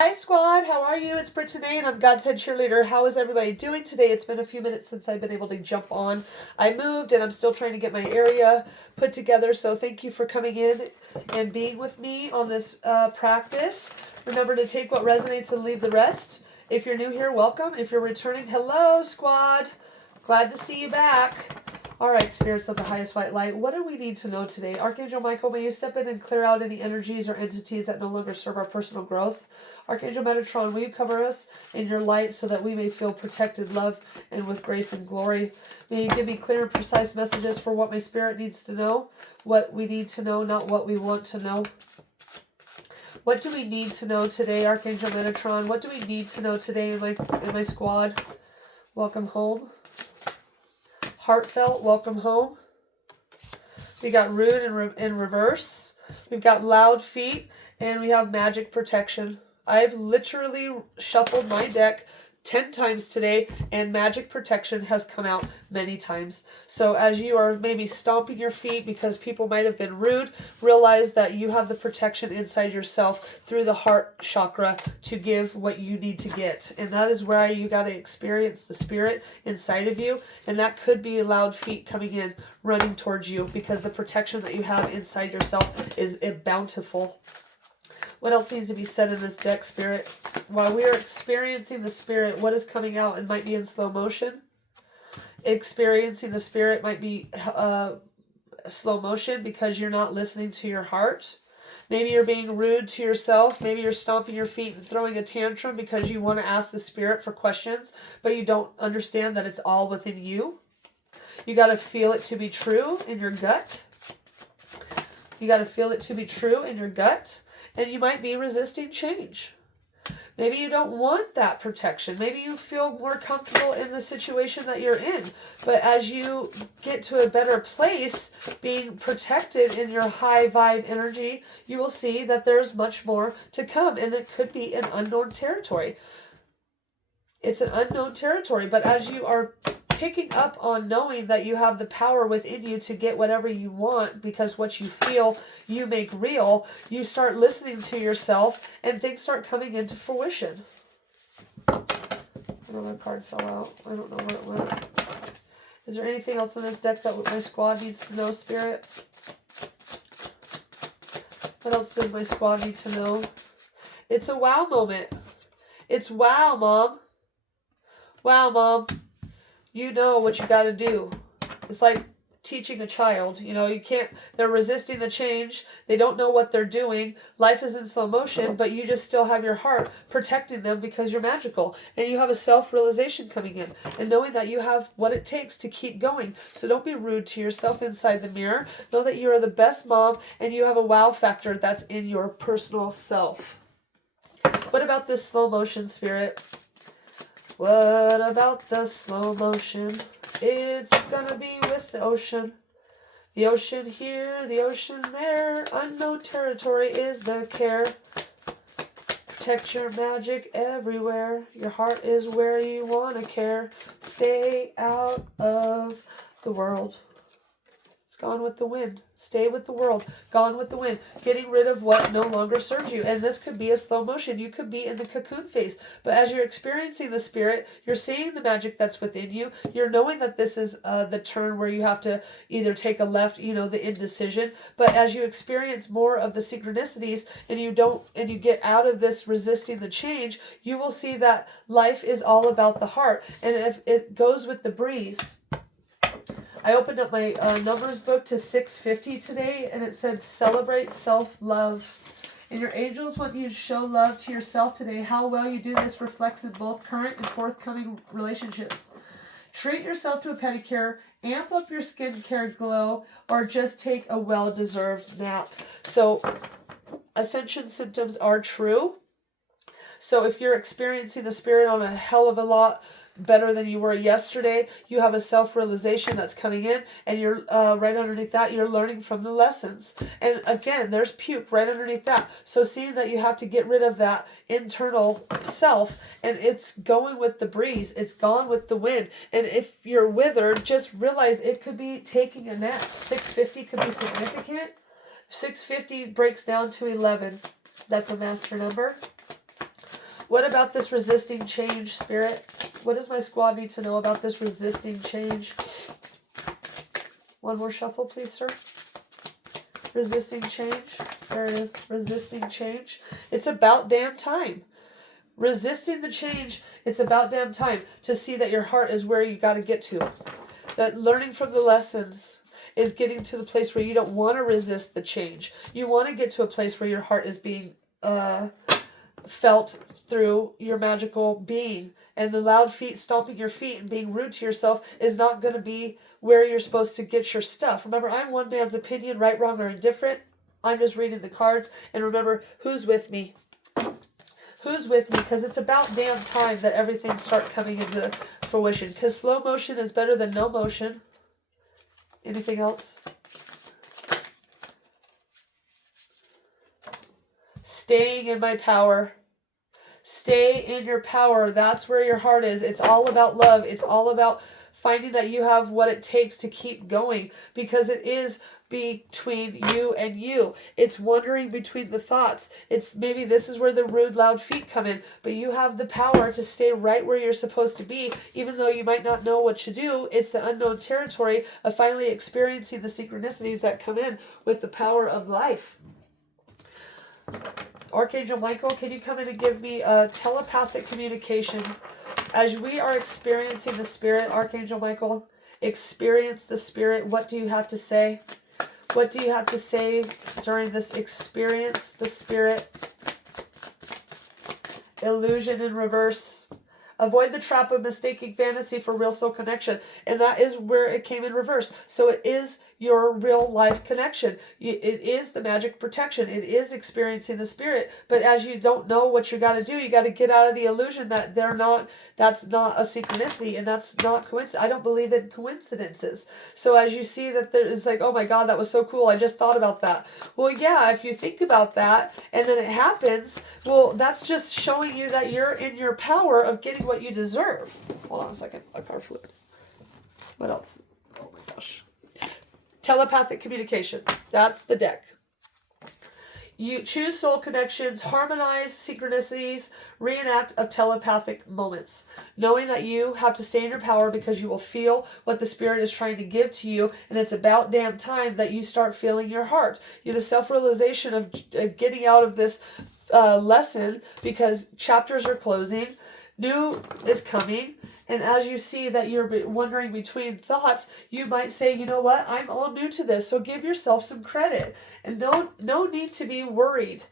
Hi squad, how are you? It's Brittany and I'm God's Head Cheerleader. How is everybody doing today? It's been a few minutes since I've been able to jump on. I moved and I'm still trying to get my area put together, so thank you for coming in and being with me on this practice. Remember to take what resonates and leave the rest. If you're new here, welcome. If you're returning, hello squad. Glad to see you back. All right, spirits of the highest white light, what do we need to know today? Archangel Michael, may you step in and clear out any energies or entities that no longer serve our personal growth. Archangel Metatron, will you cover us in your light so that we may feel protected, loved, and with grace and glory? May you give me clear and precise messages for what my spirit needs to know, what we need to know, not what we want to know. What do we need to know today, Archangel Metatron? What do we need to know today in my squad? Welcome home. Heartfelt, welcome home. We got rude in reverse. We've got loud feet, and we have magic protection. I've literally shuffled my deck 10 times today, and magic protection has come out many times. So as you are maybe stomping your feet because people might have been rude, realize that you have the protection inside yourself through the heart chakra to give what you need to get. And that is where you got to experience the spirit inside of you. And that could be loud feet coming in, running towards you, because the protection that you have inside yourself is bountiful. What else needs to be said in this deck, Spirit? While we are experiencing the Spirit, what is coming out? It might be in slow motion. Experiencing the Spirit might be slow motion because you're not listening to your heart. Maybe you're being rude to yourself. Maybe you're stomping your feet and throwing a tantrum because you want to ask the Spirit for questions, but you don't understand that it's all within you. You got to feel it to be true in your gut. You got to feel it to be true in your gut. And you might be resisting change. Maybe you don't want that protection. Maybe you feel more comfortable in the situation that you're in. But as you get to a better place, being protected in your high vibe energy, you will see that there's much more to come. And it could be an unknown territory. It's an unknown territory. But as you are picking up on knowing that you have the power within you to get whatever you want, because what you feel you make real, you start listening to yourself and things start coming into fruition. Another card fell out. I don't know where it went. Is there anything else in this deck that my squad needs to know, Spirit? What else does my squad need to know? It's a wow moment. It's wow, Mom. Wow, Mom. You know what you got to do. It's like teaching a child. You know, you can't, they're resisting the change. They don't know what they're doing. Life is in slow motion, but you just still have your heart protecting them because you're magical. And you have a self-realization coming in and knowing that you have what it takes to keep going. So don't be rude to yourself inside the mirror. Know that you are the best mom and you have a wow factor that's in your personal self. What about this slow motion, Spirit? What about the slow motion? It's gonna be with the ocean. The ocean here, the ocean there. Unknown territory is the care. Protect your magic everywhere. Your heart is where you wanna care. Stay out of the world. It's gone with the wind. Stay with the world. Gone with the wind. Getting rid of what no longer serves you. And this could be a slow motion. You could be in the cocoon phase. But as you're experiencing the Spirit, you're seeing the magic that's within you. You're knowing that this is the turn where you have to either take a left, the indecision. But as you experience more of the synchronicities and you get out of this resisting the change, you will see that life is all about the heart. And if it goes with the breeze. I opened up my numbers book to 650 today, and it said celebrate self-love. And your angels want you to show love to yourself today. How well you do this reflects in both current and forthcoming relationships. Treat yourself to a pedicure, amp up your skincare glow, or just take a well-deserved nap. So ascension symptoms are true. So if you're experiencing the Spirit on a hell of a lot better than you were yesterday, you have a self-realization that's coming in, and you're right underneath that, you're learning from the lessons. And again, there's puke right underneath that. So seeing that you have to get rid of that internal self, and it's going with the breeze, it's gone with the wind. And if you're withered, just realize it could be taking a nap. 650 could be significant. 650 breaks down to 11. That's a master number. What about this resisting change, Spirit? What does my squad need to know about this resisting change? One more shuffle, please, sir. Resisting change. There it is. Resisting change. It's about damn time. Resisting the change, it's about damn time to see that your heart is where you got to get to. That learning from the lessons is getting to the place where you don't want to resist the change. You want to get to a place where your heart is being felt through your magical being. And the loud feet stomping your feet and being rude to yourself is not going to be where you're supposed to get your stuff. Remember, I'm one man's opinion, right, wrong, or indifferent. I'm just reading the cards. And remember, who's with me? Who's with me? Because it's about damn time that everything start coming into fruition. Because slow motion is better than no motion. Anything else? Staying in my power. Stay in your power. That's where your heart is. It's all about love. It's all about finding that you have what it takes to keep going. Because it is between you and you. It's wandering between the thoughts. It's maybe this is where the rude, loud feet come in. But you have the power to stay right where you're supposed to be. Even though you might not know what to do, it's the unknown territory of finally experiencing the synchronicities that come in with the power of life. Archangel Michael, can you come in and give me a telepathic communication? As we are experiencing the Spirit, Archangel Michael, experience the Spirit. What do you have to say? What do you have to say during this experience, the Spirit? Illusion in reverse. Avoid the trap of mistaking fantasy for real soul connection. And that is where it came in reverse. So it is your real life connection. It is the magic protection. It is experiencing the Spirit. But as you don't know what you got to do, you got to get out of the illusion that that's not a synchronicity and that's not coincidence. I don't believe in coincidences. So as you see that it's like, oh my God, that was so cool. I just thought about that. Well, yeah, if you think about that and then it happens, well, that's just showing you that you're in your power of getting what you deserve. Hold on a second. A card flipped. What else? Oh my gosh. Telepathic communication. That's the deck. You choose soul connections, harmonize synchronicities, reenact of telepathic moments. Knowing that you have to stay in your power because you will feel what the Spirit is trying to give to you. And it's about damn time that you start feeling your heart. You have the self-realization of getting out of this lesson because chapters are closing. New is coming. And as you see that you're wandering between thoughts, you might say, you know what? I'm all new to this. So give yourself some credit. And no need to be worried.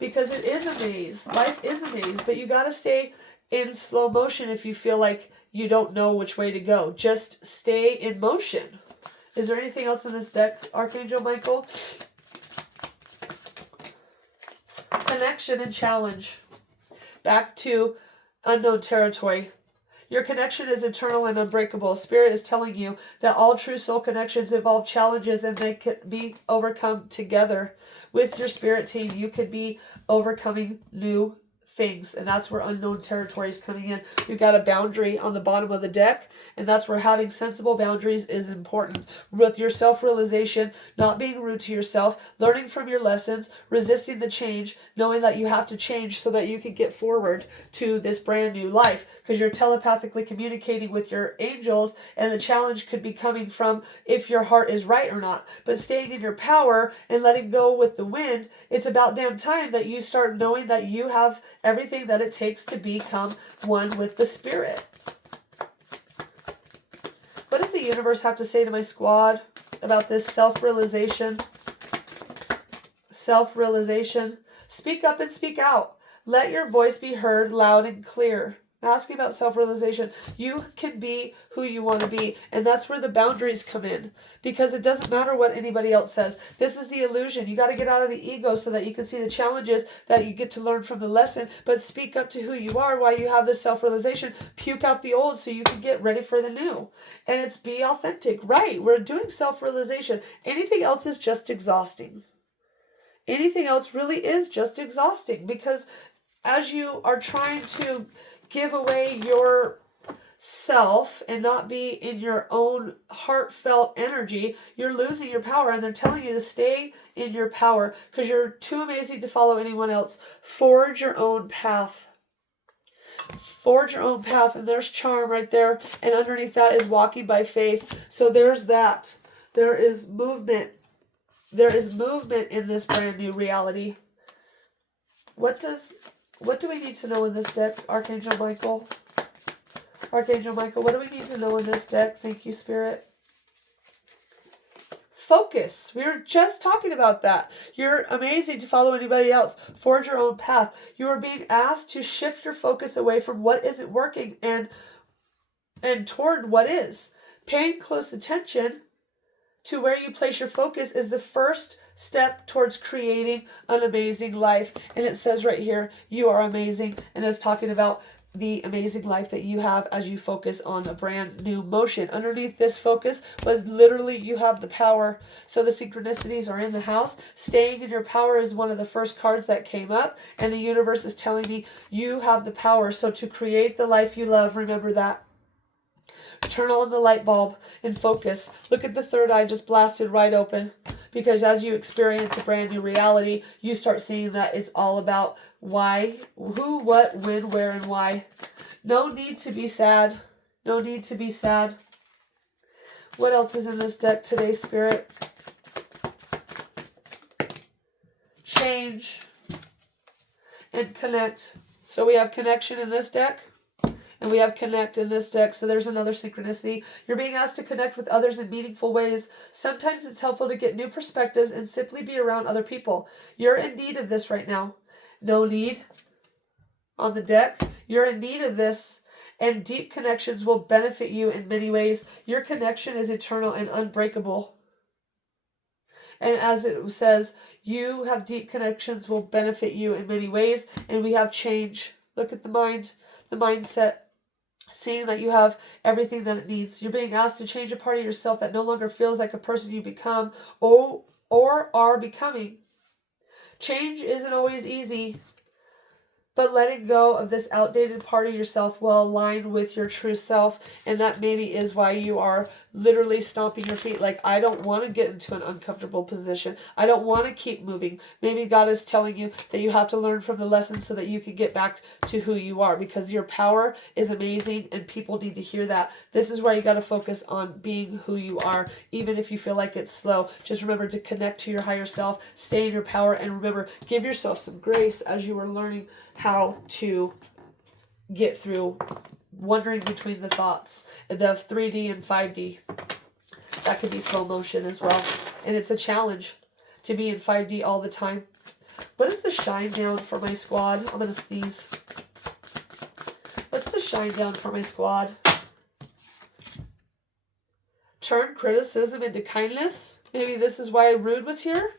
Because it is a maze. Life is a maze. But you got to stay in slow motion if you feel like you don't know which way to go. Just stay in motion. Is there anything else in this deck, Archangel Michael? Connection and challenge. Back to unknown territory. Your connection is eternal and unbreakable. Spirit is telling you that all true soul connections involve challenges and they can be overcome together. With your spirit team, you could be overcoming new things. And that's where unknown territory is coming in. You've got a boundary on the bottom of the deck. And that's where having sensible boundaries is important. With your self-realization, not being rude to yourself, learning from your lessons, resisting the change, knowing that you have to change so that you can get forward to this brand new life. Because you're telepathically communicating with your angels, and the challenge could be coming from if your heart is right or not. But staying in your power and letting go with the wind, it's about damn time that you start knowing that you have everything that it takes to become one with the Spirit. What does the universe have to say to my squad about this self-realization? Self-realization. Speak up and speak out. Let your voice be heard loud and clear. I'm asking about self-realization. You can be who you want to be. And that's where the boundaries come in. Because it doesn't matter what anybody else says. This is the illusion. You got to get out of the ego so that you can see the challenges that you get to learn from the lesson. But speak up to who you are while you have this self-realization. Puke out the old so you can get ready for the new. And it's be authentic. Right. We're doing self-realization. Anything else is just exhausting. Anything else really is just exhausting. Because as you are trying to give away your self and not be in your own heartfelt energy, you're losing your power. And they're telling you to stay in your power because you're too amazing to follow anyone else. Forge your own path. Forge your own path. And there's charm right there. And underneath that is walking by faith. So there's that. There is movement. There is movement in this brand new reality. What do we need to know in this deck, Archangel Michael? Archangel Michael, what do we need to know in this deck? Thank you, Spirit. Focus. We were just talking about that. You're amazing to follow anybody else. Forge your own path. You are being asked to shift your focus away from what isn't working and toward what is. Paying close attention to where you place your focus is the first step towards creating an amazing life. And it says right here, you are amazing. And it's talking about the amazing life that you have as you focus on a brand new motion. Underneath this focus was literally you have the power. So the synchronicities are in the house. Staying in your power is one of the first cards that came up. And the universe is telling me you have the power. So to create the life you love, remember that. Turn on the light bulb and focus. Look at the third eye just blasted right open. Because as you experience a brand new reality, you start seeing that it's all about why, who, what, when, where, and why. No need to be sad. No need to be sad. What else is in this deck today, Spirit? Change and connect. So we have connection in this deck. And we have connect in this deck. So there's another synchronicity. You're being asked to connect with others in meaningful ways. Sometimes it's helpful to get new perspectives and simply be around other people. You're in need of this right now. No need on the deck. You're in need of this. And deep connections will benefit you in many ways. Your connection is eternal and unbreakable. And as it says, you have deep connections will benefit you in many ways. And we have change. Look at the mind, the mindset. Seeing that you have everything that it needs. You're being asked to change a part of yourself that no longer feels like a person you become or are becoming. Change isn't always easy, but letting go of this outdated part of yourself will align with your true self. And that maybe is why you are literally stomping your feet. Like, I don't want to get into an uncomfortable position. I don't want to keep moving. Maybe God is telling you that you have to learn from the lessons so that you can get back to who you are. Because your power is amazing and people need to hear that. This is where you got to focus on being who you are. Even if you feel like it's slow. Just remember to connect to your higher self. Stay in your power. And remember, give yourself some grace as you are learning how to get through wandering between the thoughts, the 3D and 5D. That could be slow motion as well. And it's a challenge to be in 5D all the time. What is the shine down for my squad? I'm going to sneeze. What's the shine down for my squad? Turn criticism into kindness. Maybe this is why Rude was here.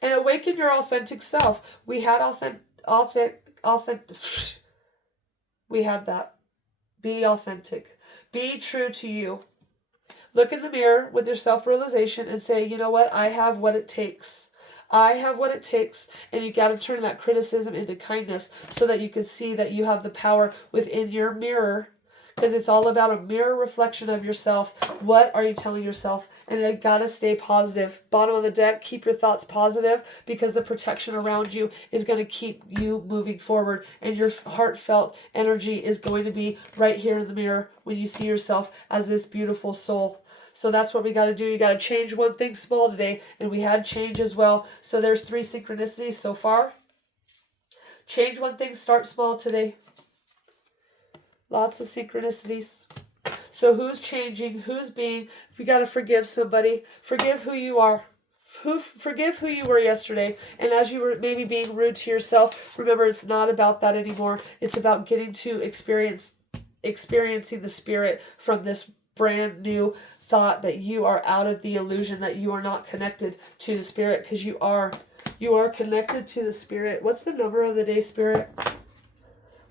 And awaken your authentic self. We had we had that. Be authentic. Be true to you. Look in the mirror with your self-realization and say, you know what? I have what it takes. I have what it takes. And you got to turn that criticism into kindness so that you can see that you have the power within your mirror. Because it's all about a mirror reflection of yourself. What are you telling yourself? And you got to stay positive. Bottom of the deck, keep your thoughts positive because the protection around you is going to keep you moving forward. And your heartfelt energy is going to be right here in the mirror when you see yourself as this beautiful soul. So that's what we got to do. You got to change one thing small today. And we had change as well. So there's 3 synchronicities so far. Change one thing, start small today. Lots of synchronicities. So who's changing? Who's being? You got to forgive somebody. Forgive who you are. Forgive who you were yesterday. And as you were maybe being rude to yourself, remember it's not about that anymore. It's about getting to experiencing the spirit from this brand new thought that you are out of the illusion that you are not connected to the spirit, because you are connected to the spirit. What's the number of the day, Spirit?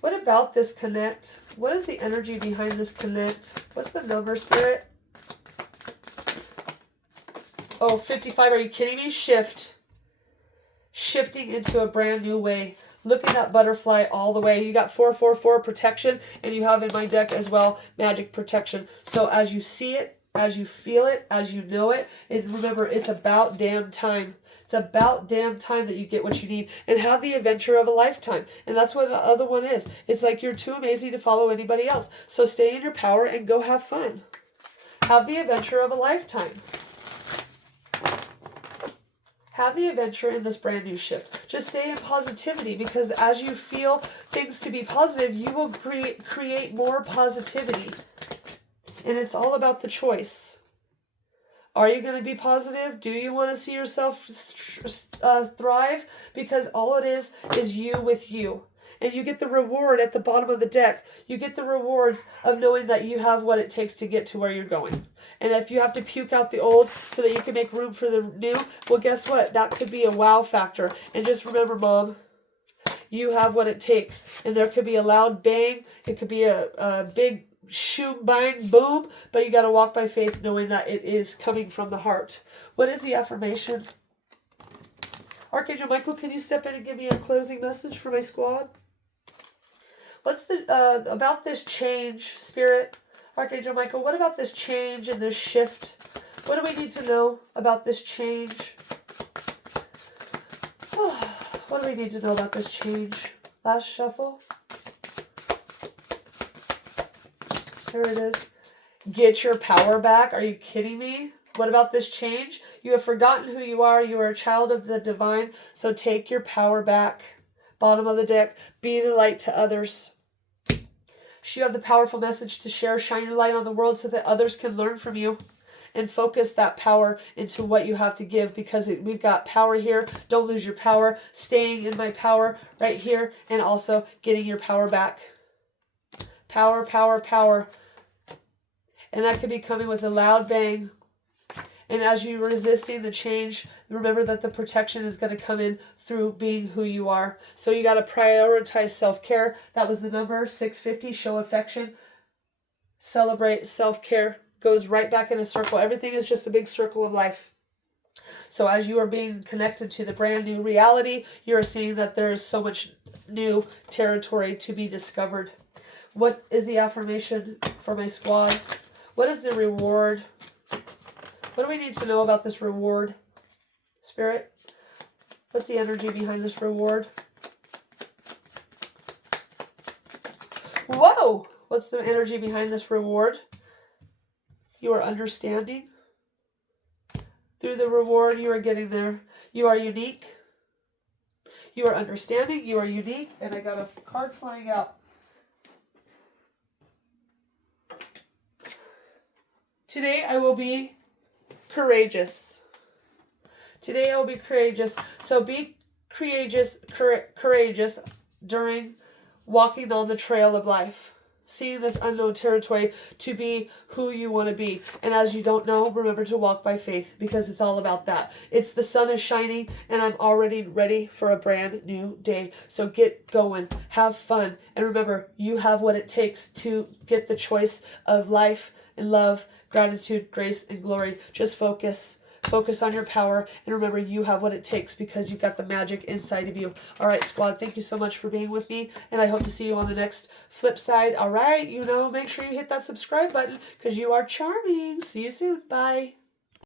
What about this connect? What is the energy behind this connect? What's the number, Spirit? Oh, 55. Are you kidding me? Shifting into a brand new way. Look at that butterfly all the way. You got 444 protection, and you have in my deck as well magic protection. So as you see it, as you feel it, as you know it, and remember, it's about damn time. It's about damn time that you get what you need and have the adventure of a lifetime. And that's what the other one is. It's like you're too amazing to follow anybody else. So stay in your power and go have fun. Have the adventure of a lifetime. Have the adventure in this brand new shift. Just stay in positivity, because as you feel things to be positive, you will create more positivity. And it's all about the choice. Are you going to be positive? Do you want to see yourself thrive? Because all it is you with you. And you get the reward at the bottom of the deck. You get the rewards of knowing that you have what it takes to get to where you're going. And if you have to puke out the old so that you can make room for the new, well, guess what? That could be a wow factor. And just remember, Mom, you have what it takes. And there could be a loud bang. It could be a big shoom, bang, boom. But you got to walk by faith knowing that it is coming from the heart. What is the affirmation? Archangel Michael, can you step in and give me a closing message for my squad? What's the about this change, Spirit? Archangel Michael, what about this change and this shift? What do we need to know about this change? What do we need to know about this change? Last shuffle. Here it is. Get your power back. Are you kidding me? What about this change? You have forgotten who you are. You are a child of the divine. So take your power back. Bottom of the deck. Be the light to others. You have the powerful message to share. Shine your light on the world so that others can learn from you. And focus that power into what you have to give, because we've got power here. Don't lose your power. Staying in my power right here. And also getting your power back. Power, power, power. And that could be coming with a loud bang. And as you're resisting the change, remember that the protection is going to come in through being who you are. So you got to prioritize self-care. That was the number 650. Show affection. Celebrate self-care. Goes right back in a circle. Everything is just a big circle of life. So as you are being connected to the brand new reality, you're seeing that there is so much new territory to be discovered. What is the affirmation for my squad? What is the reward? What do we need to know about this reward, Spirit? What's the energy behind this reward? Whoa! What's the energy behind this reward? You are understanding. Through the reward, you are getting there. You are unique. You are understanding. You are unique. And I got a card flying out. Today I will be courageous. Today I will be courageous. So be courageous during walking on the trail of life. Seeing this unknown territory to be who you want to be. And as you don't know, remember to walk by faith, because it's all about that. It's the sun is shining and I'm already ready for a brand new day. So get going. Have fun. And remember, you have what it takes to get the choice of life and love, gratitude, grace, and glory. Just focus. Focus on your power, and remember, you have what it takes because you've got the magic inside of you. All right, squad, thank you so much for being with me, and I hope to see you on the next flip side. All right, make sure you hit that subscribe button because you are charming. See you soon. Bye.